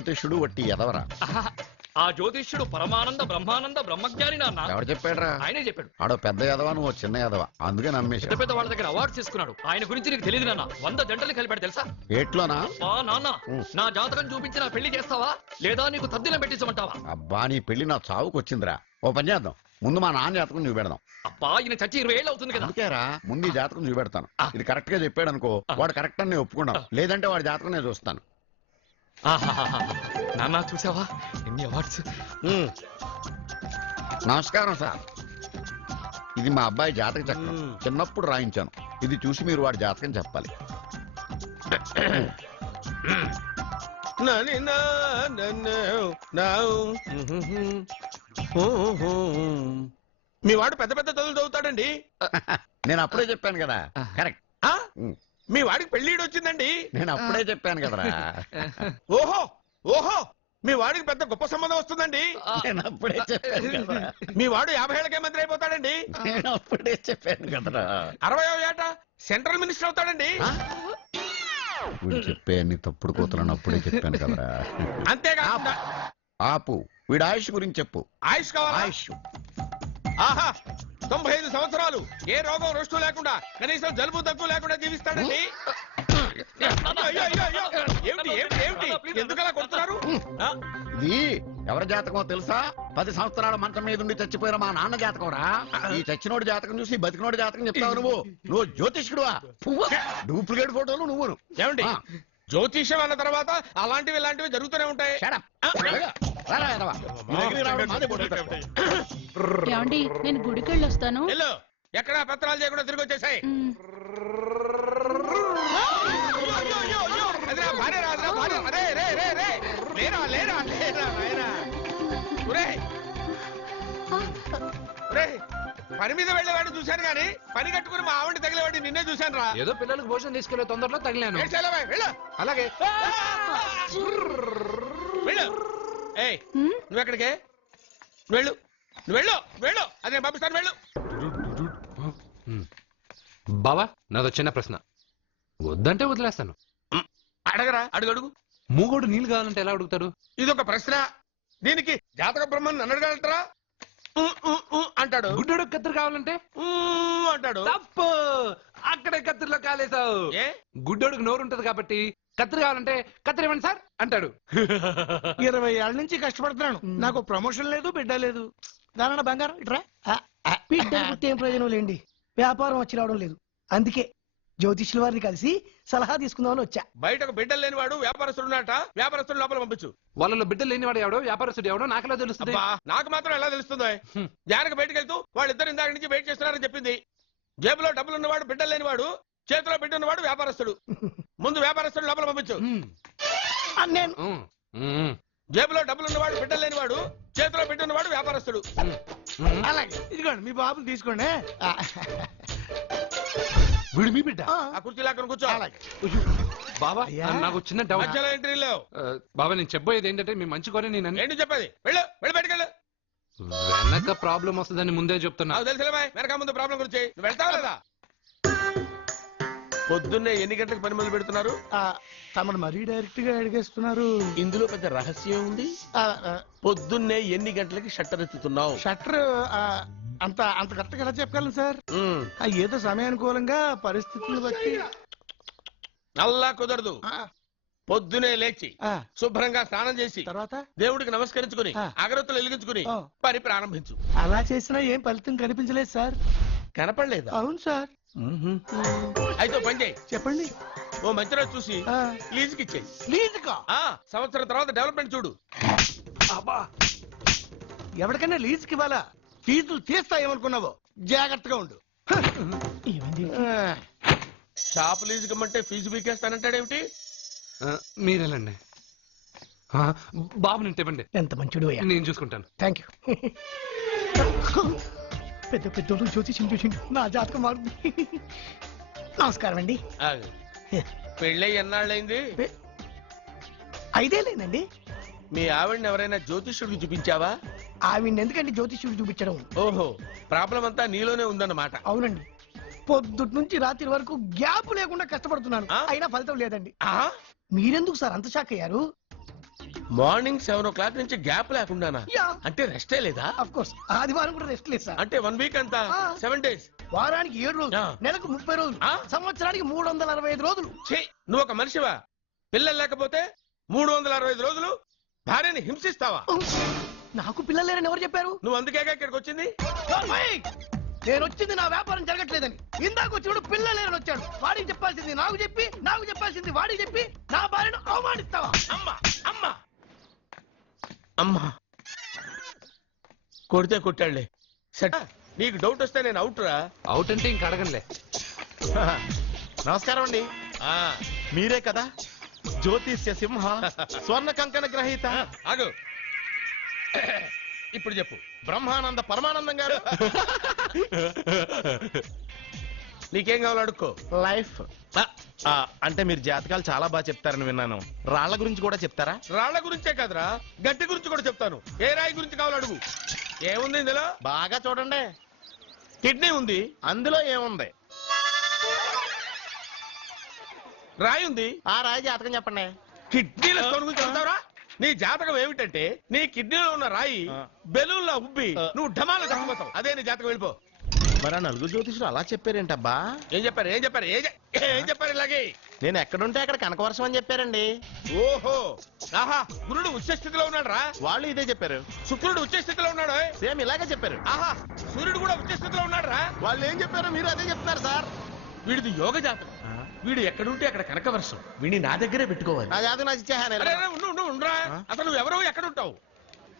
జ్యోతిష్యుడు వట్టి ఎదవరా. ఆ జ్యోతిష్యుడు పరమానంద బ్రహ్మానంద బ్రహ్మజ్ఞాని నాన్న. ఎవరు చెప్పాడురా? ఆయనే చెప్పాడు. ఆడో పెద్ద ఎదవా, నువ్వు చిన్న ఎదవా, అందుకే నమ్మేశాడు. పెద్ద పెద్ద వాళ్ళ దగ్గర అవార్డు తీసుకున్నాడు. ఆయన గురించి నీకు తెలియదు నాన్న. 100 జంటలు కలిపాడు తెలుసా? ఏట్లోనా? నాన్న నా జాతకం చూపించి నా పెళ్లి చేస్తావా లేదా నీకు తద్దిలం పెట్టించమంటావా? అబ్బా నీ పెళ్లి నా చావుకు వచ్చిందిరా. ఓ పని చేద్దాం, ముందు మా నాన్న జాతకం చూపెడదాం. అబ్బా ఈయన చచ్చి 20 ఏళ్ళు అవుతుంది కదా. అందుకేరా ముందు ఈ జాతకం చూపెడతాను. ఇది కరెక్ట్ గా చెప్పాడు అనుకో, వాడు కరెక్ట్ అని నేను ఒప్పుకున్నాను. లేదంటే వాడి జాతకం నేను చూస్తాను. నాన్న చూసావా ఎన్ని అవార్డ్స్. నమస్కారం సార్. ఇది మా అబ్బాయి జాతక చక్రం. చిన్నప్పుడు రాయించాను. ఇది చూసి మీరు వాడి జాతకం చెప్పాలి. మీ వాడు పెద్ద పెద్ద చదువులు చదువుతాడండి. నేను అప్పుడే చెప్పాను కదా. కరెక్ట్. మీ వాడికి పెళ్లిడు వచ్చిందండి. నేను అప్పుడే చెప్పాను కదరా. ఓహో ఓహో మీ వాడికి పెద్ద గొప్ప సంబంధం వస్తుందండి. నేను అప్పుడే చెప్పాను కదరా. మీ వాడు 50 ఏళ్ళకే మంత్రి అయిపోతాడండి. నేను అప్పుడే చెప్పాను కదరా. 60వ ఏట సెంట్రల్ మినిస్టర్ అవుతాడండి. వీడు చెప్పే అన్ని తప్పుడు కూతులను అప్పుడే చెప్పాను కదరా. అంతేకాకుండా ఆపు, వీడి ఆయుష్ గురించి చెప్పు. ఆయుష్ కావాలా? ఆయుష్ ఆహా 95 సంవత్సరాలు ఏ రోగం రుష్టు లేకుండా కనీసం జలుబు దగ్గు లేకుండా జీవిస్తాడండి. అయ్యో, అయ్యో, అయ్యో. ఏమిటి ఏమిటి ఏమిటి ఎందుకలా కొడుతున్నారు? ఇది ఎవరి జాతకమో తెలుసా? 10 సంవత్సరాల మంచం మీద ఉండి చచ్చిపోయిన మా నాన్న జాతకం రా. ఈ చచ్చినోడి జాతకం చూసి బతికినోడి జాతకం చెప్తావు నువ్వు జ్యోతిష్కుడువా? డూప్లికేట్ ఫోటోలు నువ్వు. ఏమండి జ్యోతిష్యం అన్న తర్వాత అలాంటివి ఇలాంటివి జరుగుతూనే ఉంటాయి. ఏమండి నేను గుడికి వెళ్ళొస్తాను. ఎక్కడ పత్రాలు చేయకుండా తిరిగి వచ్చేసాయి. పని మీద వెళ్ళేవాడిని చూశాను గానీ పని కట్టుకుని మా ఆవిడ తగిలేవాడిని నిన్నే చూశాను రా. ఏదో పిల్లలకు భోజనం తీసుకెళ్లే తొందరలో తగిలాను. అలాగే వెళ్ళు. ఏయ్ నువ్వెక్కడికే? వెళ్ళు వెళ్ళు వెళ్ళు. అదే పంపిస్తాను వెళ్ళు. బావా నాదో చిన్న ప్రశ్న. వద్దంటే వదిలేస్తాను. అడగరా, అడుగు అడుగు. మూగోడు నీళ్ళు కావాలంటే ఎలా అడుగుతాడు? ఇదొక ప్రశ్న. దీనికి జాతక బ్రహ్మను నన్ను అడగలుగుతారా? అంటాడు. గుడ్డోడు కత్తిరి కావాలంటే అంటాడు. తప్పు, అక్కడే కత్తిరిలో కాలేసావు. ఏ గుడ్డోడికి నోరు ఉంటది కాబట్టి కత్తిరి కావాలంటే కత్తిరి ఇవ్వండి సార్ అంటాడు. 20 ఏళ్ల నుంచి కష్టపడుతున్నాను. నాకు ప్రమోషన్ లేదు, బిడ్డ లేదు. దానన్న బంగారం ఇట్రా. బిడ్డ పుట్టి ఏం ప్రయోజనం లేండి. వ్యాపారం వచ్చి రావడం లేదు. అందుకే జ్యోతిష్యుల వారిని కలిసి సలహా తీసుకుందామని వచ్చా. బయటకు బిడ్డలు లేనివాడు వ్యాపారస్తుడు ఉన్నట. వ్యాపారస్తుడు లోపల పంపించు. వాళ్ళలో బిడ్డలు లేనివాడు ఎవడో వ్యాపారస్తుడు ఎవడో నాకెలా తెలుస్తుంది? నాకు మాత్రం ఎలా తెలుస్తుందో? జానకి బయటకు వెళ్తూ వాళ్ళిద్దరు ఇందాక నుంచి వెయిట్ చేస్తున్నారని చెప్పింది. జేబులో డబ్బులు ఉన్నవాడు బిడ్డలు లేనివాడు, చేతిలో బిడ్డ ఉన్నవాడు వ్యాపారస్తుడు. ముందు వ్యాపారస్తుడు లోపల పంపించు. జేబులో డబ్బులు ఉన్నవాడు బిడ్డలు లేనివాడు, చేతిలో బిడ్డ ఉన్నవాడు వ్యాపారస్తుడు. అలాగే ఇదిగోండి మీ బాబుని తీసుకోండి. వీడు మీ బిడ్డ? ఆ కుర్చీ లాక్కను కూర్చో. బాబా నాకు చిన్న డౌట్. మధ్యలో ఎంట్రీ లేవు. బాబా నేను చెప్పబోయేది ఏంటంటే మీ మంచి కోరే నేను ఏంటి చెప్పేది? వెళ్ళు వెళ్ళి బయటకు వెళ్ళు. వెనక ప్రాబ్లం వస్తుందని ముందే చెప్తున్నా. నాకు తెలుసులే బాయ్, వెనక ముందు ప్రాబ్లం గురించి. నువ్వు వెళ్తావా లేదా? పొద్దున్నే ఎన్ని గంటలకు పని మొదలు పెడుతున్నారు? తమను మరీ డైరెక్ట్ గా అడిగేస్తున్నారు. ఇందులో పెద్ద రహస్యం ఉంది. పొద్దున్నే ఎన్ని గంటలకి షట్టర్ ఎత్తుతున్నావు? షట్టర్ అంత అంత కరెక్ట్గా ఎలా చెప్పగలను సార్? ఏదో సమయానుకూలంగా పరిస్థితులు బట్టి. అల్లా కుదరదు. పొద్దునే లేచి శుభ్రంగా స్నానం చేసి తర్వాత దేవుడికి నమస్కరించుకుని అగరత్తులు వెలిగించుకుని పని ప్రారంభించు. అలా చేసినా ఏం ఫలితం కనిపించలేదు సార్. కనపడలేదు? అవును సార్. అయితే పని చేయి. చెప్పండి. ఓ మంచి రోజు చూసి లీజుకి ఇచ్చేయి. లీజుకా? సంవత్సరం తర్వాత డెవలప్మెంట్ చూడు. ఎవరికైనా లీజుకి ఇవ్వాలా? ఫీజులు తీస్తాయేమనుకున్నావో? జాగ్రత్తగా ఉండు. షాప్ లీజుకి ఇమ్మంటే ఫీజు పీకేస్తానంటాడేమిటి? మీరేలండి బాబు. నేను ఇవ్వండి. ఎంత మంచిడు. నేను చూసుకుంటాను. Thank you. పెద్ద పెద్దోళ్ళు జ్యోతిష్యం చూసిండు. నా జాతకం మారుంది. నమస్కారం అండి. పెళ్ళై ఎన్నాళ్ళైంది? 5 ఏళ్ళేనండి. మీ ఆవిడని ఎవరైనా జ్యోతిష్యుడికి చూపించావా? ఆవిడ ఎందుకంటే జ్యోతిష్యుడు చూపించడం. ఓహో, ప్రాబ్లం అంతా నీలోనే ఉందన్నమాట. అవునండి. పొద్దుటి నుంచి రాత్రి వరకు గ్యాప్ లేకుండా కష్టపడుతున్నాను. అయినా ఫలితం లేదండి. మీరెందుకు సార్ అంత షాక్ అయ్యారు? మార్నింగ్ 7 నుంచి గ్యాప్ లేకుండానా? యా. అంటే రెస్టే లేదా? అఫ్ కోర్స్ ఆదివారం కూడా రెస్ట్ లేదు సార్. అంటే 1 వీక్ అంతా ఆ. 7 days. వారానికి 7 రోజులు, ఆ. నెలకు 30 రోజులు, ఆ. సంవత్సరానికి 365 రోజులు. ఛీ, నువ్వు ఒక మనిషివా? పిల్లలు లేకపోతే 365 రోజులు భార్యని హింసిస్తావా? నాకు పిల్లలు లేరని ఎవరు చెప్పారు? నువ్వు అందుకేగా ఇక్కడికి వచ్చింది. నేను వచ్చింది నా వ్యాపారం జరగట్లేదని. ఇందాక వచ్చినప్పుడు పిల్లలు లేరని వచ్చాడు. వాడికి చెప్పాల్సింది నాకు చెప్పి, నాకు చెప్పాల్సింది వాడికి చెప్పి నా భార్యను అవమానిస్తావా? అమ్మా అమ్మా అమ్మా కొడితే కొట్టాడులే. సెట్. నీకు డౌట్ వస్తే నేను అవుట్ రా. అవుట్ అంటే ఇంక అడగనులే. నమస్కారం అండి. ఆ, మీరే కదా జ్యోతిష్య సింహ స్వర్ణ కంకణ గ్రహీత ఆగు. ఇప్పుడు చెప్పు. బ్రహ్మానంద పరమానందం గారు. నీకేం కావాలో అడుక్కో. లైఫ్ అంటే మీరు జాతకాలు చాలా బాగా చెప్తారని విన్నాను. రాళ్ల గురించి కూడా చెప్తారా? రాళ్ల గురించే కాదురా, గట్టి గురించి కూడా చెప్తాను. ఏ రాయి గురించి కావాలో అడుగు. ఏముంది ఇందులో? బాగా చూడండి. కిడ్నీ ఉంది. అందులో ఏముంది? రాయి ఉంది. ఆ రాయి జాతకం చెప్పండి. కిడ్నీల స్టోన్ గురించి చెప్తావురా? నీ జాతకం ఏమిటంటే నీ కిడ్నీలో ఉన్న రాయి బెలూన్లా ఉబ్బి నువ్వు ఢమాల చచ్చిపోతావు. అదే నీ జాతకం. వెళ్ళిపో. మరి ఆ నలుగురు జ్యోతిషులు అలా చెప్పారేంటబ్బా? ఏం చెప్పారు? ఏం చెప్పారు? ఏం చెప్పారు ఇలాగే? నేను ఎక్కడుంటే అక్కడ కనకవర్షం అని చెప్పారండి. ఓహో, ఆహా, గురుడు ఉచ్చ స్థితిలో ఉన్నాడు రా. వాళ్ళు ఇదే చెప్పారు. శుక్రుడు ఉచ్చ స్థితిలో ఉన్నాడు. సేమ్ ఇలాగే చెప్పారు. ఆహా, సూర్యుడు కూడా ఉచ్చ స్థితిలో ఉన్నాడు రా. వాళ్ళు ఏం చెప్పారో మీరు అదే చెప్తారు సార్. వీడిది యోగ జాతకం. వీడు ఎక్కడుంటే అక్కడ కనకవర్షం. వీడిని నా దగ్గరే పెట్టుకోవాలి. నా జాతకం నాకు ఇచ్చేహాను. అరే, అరే, ఉండురా. అసలు నువ్వు ఎవరో ఎక్కడ ఉంటావు?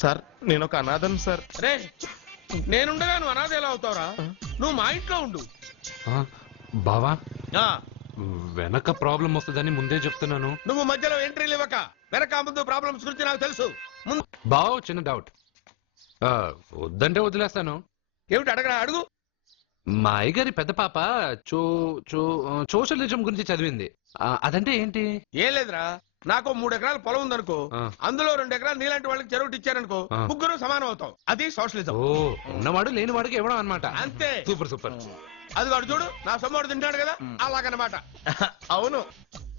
సార్ నేను ఒక అనాథం సార్. రే, నేనుండగా నువ్వు అనాథ ఎలా అవుతావురా? నువ్వు మా ఇంట్లో ఉండు. బావా ఆ, వెనక ప్రాబ్లం వస్తుందని ముందే చెప్తున్నాను. నువ్వు మధ్యలో ఎంట్రీలు ఇవ్వక. వెనక ముందు ప్రాబ్లమ్స్ గురించి నాకు తెలుసు. ముందు బావ చిన్న డౌట్. వద్దంటే వదిలేస్తాను. ఏమిటి అడగరా? అడుగు. మా అయ్యగారి పెద్ద పాప సోషలిజం గురించి చదివింది. అదంటే ఏంటి? ఏం లేదురా, నాకు 3 ఎకరాల పొలం ఉందనుకో. ఆ. అందులో 2 ఎకరాలు నీలాంటి వాళ్ళకి చెరువు ఇచ్చారనుకో. ఆ. ముగ్గురు సమానం అవుతాం. అది సోషలిజం. ఓ, ఉన్నవాడు లేనివాడికి ఇవ్వడం అనమాట. అంతే. Super super. అది వాడు చూడు, నా సొమ్మడు తింటాడు కదా, అలాగనమాట. అవును,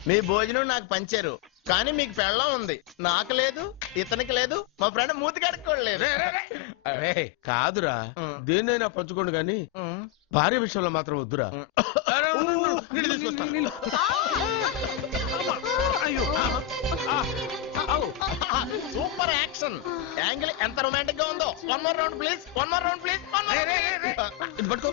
మీ భోజనం నాకు పంచారు, కానీ మీకు పెళ్ళం ఉంది. నాకు లేదు, ఇతనికి లేదు, మా ఫ్రెండ్ మూతి కడుక్కోలేదు. రే, రే, రే. అరే, కాదురా, దేన్నైనా పంచుకోండి కానీ భార్య విషయంలో మాత్రం వద్దురా. అరే, ఉండు, ఉండు, నీళ్ళు తీసుకొస్తా. సూపర్ యాక్షన్ యాంగిల్ ఎంత రొమాంటిక్ గా ఉందో. 1 more round please, 1 more round please. రే, రే, రే, రే. ఇది పట్టుకో.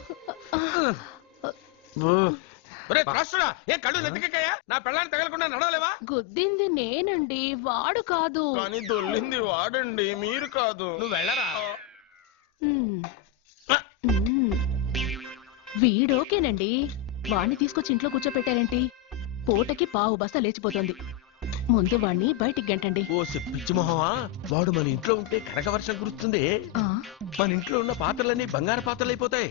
ఒరే త్రాసుడా, ఏ కళ్ళు నెత్తికెక్కాయా? నా పెళ్ళాన్ని తగలకుండా నడవలేవా? గుద్దింది నేనండి, వాడు కాదు. కానీ దొల్లింది వాడండి, మీరు కాదు. నువ్వు వెళ్ళరా. మ్మ్. మ్మ్. వీడోకేనండి. వాణ్ణి తీసుకొచ్చి ఇంట్లో కూర్చోపెట్టారేంటి? పూటకి పావు బస్తా లేచిపోతుంది. ముందు వాణ్ణి బయటికి గంటండి. ఓ పిచ్చి మొహమా, వాడు మన ఇంట్లో ఉంటే కనక వర్షం కురుస్తుంది. ఆ, మన ఇంట్లో ఉన్న పాత్రలన్నీ బంగారు పాత్రలు అయిపోతాయి.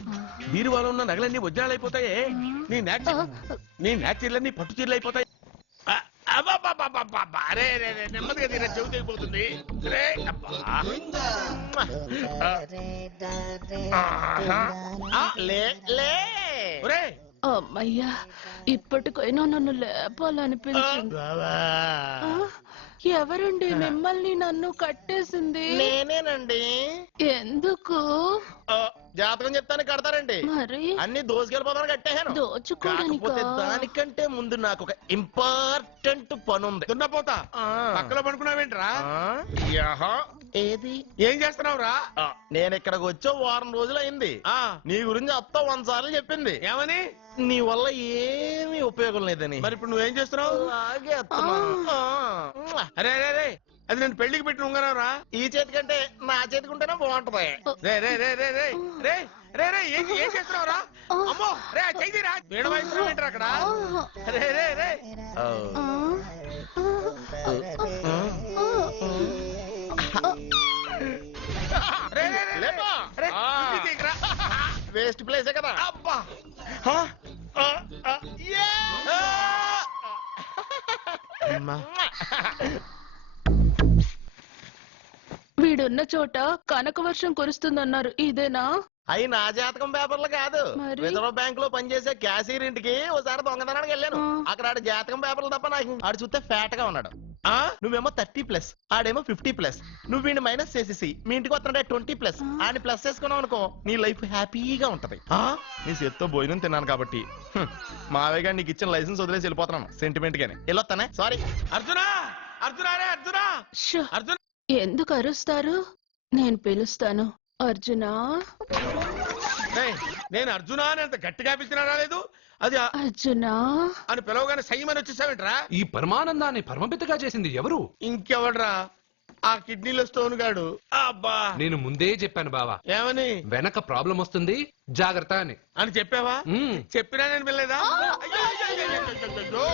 బీరువాలో ఉన్న నగలన్నీ వజ్రాలు అయిపోతాయి. నీ నాచీర్లన్నీ పట్టు చీరలు అయిపోతాయి. అబ్బబ్బబ్బబ్బబ్బ! అరే, రే, రే, నెమ్మదిగా తీరా, చెవి తెగిపోతుంది. రే, అబ్బా. ఆ, లే లే. ఒరే, అమ్మయ్యా, ఇప్పటికైనా నన్ను లేపాలనిపించింది. ఆ, ఎవరండి మిమ్మల్ని నన్ను కట్టేసింది? నేనేనండి. ఎందుకు? జాతకం చెప్తాను కడతారండి. మరి అన్ని దోసుకెళ్ళిపోతాను కట్టేహాను. దోచుకోవడానికా? కాకపోతే దానికంటే ముందు నాకు ఒక ఇంపార్టెంట్ పని ఉంది. దున్నపోతా పక్కలో పడుకున్నావేంట్రా? యహా, ఏది? ఏం చేస్తున్నావురా? నేను ఇక్కడికి వచ్చే 1 వారం రోజులు అయింది. నీ గురించి అత్త 100 సార్లు చెప్పింది. ఏమని? నీ వల్ల ఏమీ ఉపయోగం లేదని. మరి ఇప్పుడు నువ్వేం చేస్తున్నావు? అలాగే అత్తమా. అరే, అరే, రే, అది నేను పెళ్లికి పెట్టిన ఉంగరం రా. ఈ చేతి కంటే నా చేతికి ఉంటేనే బాగుంటది. రే, రే, రే, రే, రే, రే, రే, రే, ఏం చేస్తున్నావు రా? అమ్మో, రే, చెయ్యిరా. వీణ వాయిస్తున్నావు అక్కడ. రే, రే, రే. రే, రే, రే, రే. అరే, ఇంటికి తీయకురా. వేస్ట్ ప్లేసే కదా. అబ్బా. వీడున్న చోట కనక వర్షం కురుస్తుందన్నారు, ఇదేనా? అయి నా జాతకం పేపర్లు కాదు. మరి? రిజర్వ్ బ్యాంక్ లో పనిచేసే క్యాషియర్ ఇంటికి ఒకసారి దొంగతనానికి వెళ్ళాను. ఆ. అక్కడ ఆడు జాతకం పేపర్లు తప్ప నాకు ఆడు చూస్తే ఫ్యాట్ గా ఉన్నాడు. ఆ? నువ్వేమో 30+, ఆడేమో 50+. నువ్వు వీడిని మైనస్ చేసేసి మీ ఇంటికి వస్తుంటే 20+, ఆయన ప్లస్ చేసుకున్నావు అనుకో నీ లైఫ్ హ్యాపీగా ఉంటది. నీ చేత్తో భోజనం తిన్నాను కాబట్టి మావయ్య గారు నీకు ఇచ్చిన లైసెన్స్ వదిలేసి వెళ్ళిపోతున్నాను సెంటిమెంట్ గానే. వెళ్ళొస్తానే, సారీ. అర్జునా అర్జునా రే అర్జునా షో, అర్జున్ ఎందుకు అరుస్తారు? నేను పిలుస్తాను. అర్జునా, ఏయ్, నేను అర్జునా అని అంత గట్టిగా పిలిచినా రాలేదు. అది అర్జునా. అని పిలవగానే సైమని వచ్చేసావేంట్రా? ఈ పరమానందాన్ని పరమపితగా చేసింది ఎవరు? ఇంకెవడ్రా? ఆ కిడ్నీలో స్టోన్ గాడు. అబ్బా, నేను ముందే చెప్పాను బావా, ఏమని వెనక ప్రాబ్లం వస్తుంది, జాగ్రత్త అని. అని చెప్పావా? మ్మ్. చెప్పినా నేను వెళ్ళలేదా? అయ్యో, అయ్యో, అయ్యో, అయ్యో,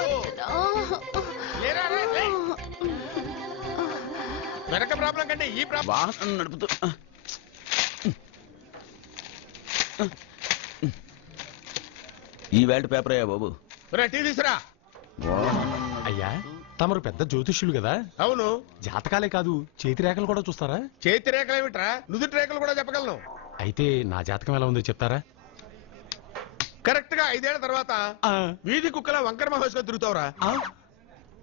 అయ్యో, అయ్యో. లేరా, రే, లే. వెనక ప్రాబ్లం కంటే ఈ ప్రాబ్లం. వాహనం నడుపుతూ ఈ వేల్ట్ పేపర్ అయ్యా బాబు. టీ తీసురా. అయ్యా తమరు పెద్ద జ్యోతిష్యులు కదా, అవును. జాతకాలే కాదు చేతి రేఖలు కూడా చూస్తారా? చేతి రేఖలు ఏమిట్రా, నుదుటి రేఖలు కూడా చెప్పగలను. అయితే నా జాతకం ఎలా ఉందో చెప్తారా? కరెక్ట్ గా 5 ఏళ్ల తర్వాత వీధి కుక్కల వంకర మహేష్గా తిరుగుతావురా.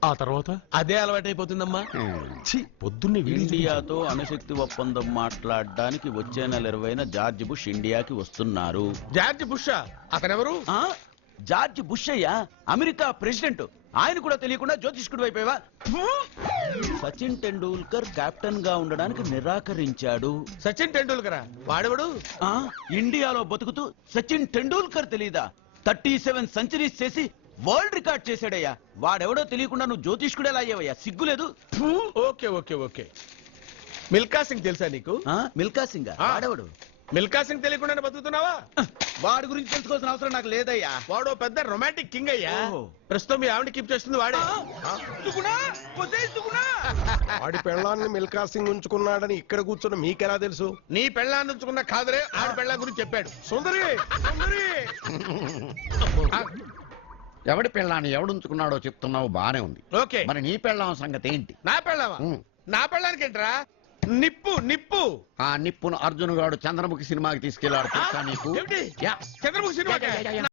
ఆ తర్వాత అదే అలవాటైపోతుందమ్మా. ఛీ, పొద్దున్నే వీడియో చూపించావు. ఇండియాతో అణుశక్తి ఒప్పందం మాట్లాడడానికి వచ్చే నెల 20న జార్జ్ బుష్ ఇండియాకి వస్తున్నారు. జార్జ్ బుషా? అతనెవరు? ఆ జార్జ్ బుష్ అయ్యా, అమెరికా ప్రెసిడెంట్. ఆయన కూడా తెలియకుండా జ్యోతిష్కుడు వైపోయావా? సచిన్ టెండూల్కర్ కెప్టెన్ గా ఉండడానికి నిరాకరించాడు. సచిన్ టెండూల్కరా? వాడెవడు? ఆ ఇండియాలో బతుకుతూ సచిన్ టెండూల్కర్ తెలీదా? 37 సెంచరీస్ చేసి వరల్డ్ రికార్డ్ చేశాడయ్యా. వాడెవడో తెలియకుండా నువ్వు జ్యోతిష్కుడు ఎలా అయ్యావయ్యా? సిగ్గులేదు. Okay okay okay. Milkha Singh తెలుసా నీకు? మిల్కా సింగ్ వాడెవడు? మిల్కా సింగ్ తెలియకుండానే బతుకుతున్నావా? వాడి గురించి తెలుసుకోవాల్సిన అవసరం నాకు లేదయ్యా. వాడు పెద్ద రొమాంటిక్ కింగ్ అయ్యా. ఓహో. ప్రస్తుతం మీ ఆవిడ కీప్ చేస్తుంది వాడే. ఆడి పెళ్ళాన్ని మిల్కా సింగ్ ఉంచుకున్నాడని ఇక్కడ కూర్చున్న మీకెలా తెలుసు? నీ పెళ్ళాన్ని ఉంచుకున్న కాదురే, ఆడి పెళ్ళాం గురించి చెప్పాడు. సుందరి సుందరి. ఎవడి పెళ్ళాన్ని ఎవడుంచుకున్నాడో చెప్తున్నావు, బానే ఉంది. ఓకే, మరి నీ పెళ్ళాం సంగతి ఏంటి? నా పెళ్ళావా? నా పెళ్ళానికి ఏంట్రా? నిప్పు నిప్పు. ఆ నిప్పును అర్జున్ గాడు చంద్రముఖి సినిమాకి తీసుకెళ్లాడు తెలుసా నీకు? ఏమిటి? యా. చంద్రముఖి సినిమా